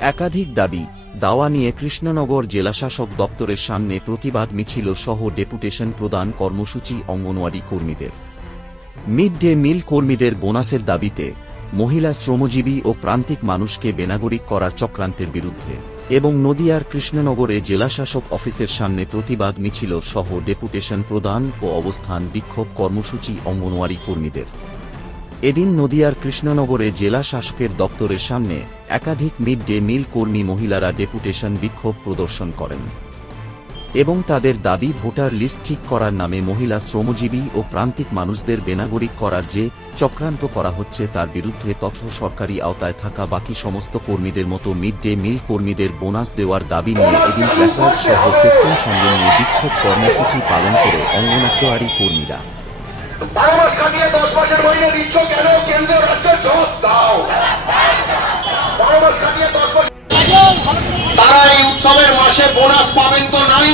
একাধিক দাবি, দাওয়া নিয়ে কৃষ্ণনগর জেলাশাসক দপ্তরের সামনে প্রতিবাদ মিছিল সহ ডেপুটেশন প্রদান কর্মসূচি অঙ্গনওয়াড়ি কর্মীদের। মিড ডে মিল কর্মীদের বোনাসের দাবিতে মহিলা শ্রমজীবী ও প্রান্তিক মানুষকে বেনাগরিক করার চক্রান্তের বিরুদ্ধে এবং নদিয়ার কৃষ্ণনগরে জেলাশাসক অফিসের সামনে প্রতিবাদ মিছিল সহ ডেপুটেশন প্রদান ও অবস্থান বিক্ষোভ কর্মসূচি অঙ্গনওয়াড়ি কর্মীদের। এদিন নদিয়ার কৃষ্ণনগরে জেলা শাসকের দপ্তরের সামনে একাধিক মিড ডে মিল কর্মী মহিলারা ডেপুটেশন বিক্ষোভ প্রদর্শন করেন এবং তাদের দাবি ভোটার লিস্ট ঠিক করার নামে মহিলা শ্রমজীবী ও প্রান্তিক মানুষদের বেনাগরিক করার যে চক্রান্ত করা হচ্ছে তার বিরুদ্ধে তথ্য সরকারি আওতায় থাকা বাকি সমস্ত কর্মীদের মতো মিড ডে মিল কর্মীদের বোনাস দেওয়ার দাবি নিয়ে এদিন প্ল্যাকার্ড সহ ফেস্টুন সঙ্গে নিয়ে বিক্ষোভ কর্মসূচি পালন করে অঙ্গনাট্যয়ারী কর্মীরা। বারো মাস কাটিয়ে দশ মাসের মাইনে দিচ্ছ কেন? কেন্দ্র, রাজ্যের জবাব দাও। বারো মাস কাটিয়ে দশ মাস তারা এই উৎসবের মাসে বোনাস পাবেন তো নাই।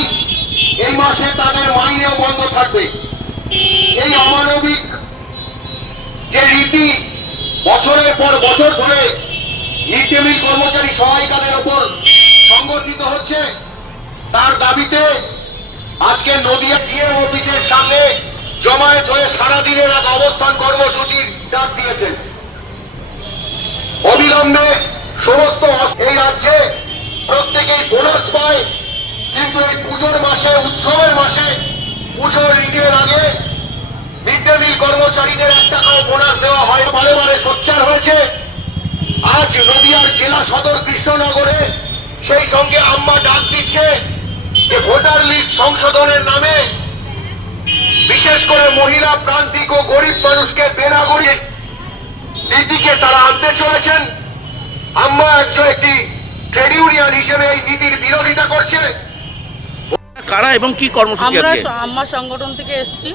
এই মাসে তাদের মাইনেও বন্ধ থাকবে। এই অমানবিক যে রীতি, বছরের পর বছর ধরে মিড ডে মিল কর্মচারী সহায়িকাদের ওপর সংগঠিত হচ্ছে, তার দাবিতে আজকে নদিয়া ডিএম অফিসের সামনে জমায়েত হয়ে সারাদিনের এক অবস্থান কর্মসূচির ডাক দিয়েছেন। অবিলম্বে সমস্ত এই রাজ্যে প্রত্যেকেই বোনাস পায়, কিন্তু এই পুজোর মাসে, উৎসবের মাসে, পুজোর ঈদের আগে মিড ডে মিল কর্মচারীদের এক টাকাও বোনাস দেওয়া হয়। বারে বারে সোচ্চার হয়েছে। আজ নদিয়ার জেলা সদর কৃষ্ণনগরে সেই সঙ্গে আম্মা ডাক দিচ্ছে যে ভোটার লিস্ট সংশোধনের নামে বিশেষ করে মহিলা প্রান্তিক ও গরিব মানুষকে বেনাগরিক নীতিকে তারা আনতে চলেছেন। আম্মা একজন একটি ট্রেড ইউনিয়ন হিসেবে এই নীতির বিরোধিতা করছে। কারা এবং কি কর্মসূচি আমরা সংগঠন থেকে এসেছি।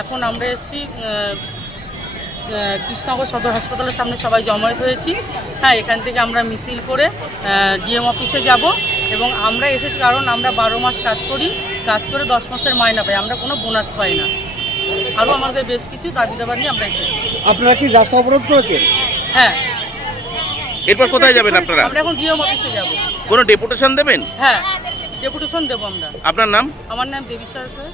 এখন আমরা এসেছি কৃষ্ণনগর সদর হাসপাতালের সামনে সবাই জমায়েত হয়েছি। হ্যাঁ এখান থেকে আমরা মিছিল করে ডিএম অফিসে যাব এবং আমরা এসেছি কারণ আমরা বারো মাস কাজ করি। কাজ করে দশ মাসের মাইনা পাই। আমরা কোনো বোনাস পাই না। আরও আমাদের বেশ কিছু দাবি দাবা নিয়ে আমরা এসেছি। আপনারা কি রাস্তা অবরোধ করেছেন? হ্যাঁ। এরপর কোথায় যাবেন আপনারা? আমরা এখন ডিএম অফিসে যাব। কোনো ডেপুটেশন দেবেন? হ্যাঁ ডেপুটেশন দেবো আমরা। আপনার নাম? আমার নাম দেবী সরকার।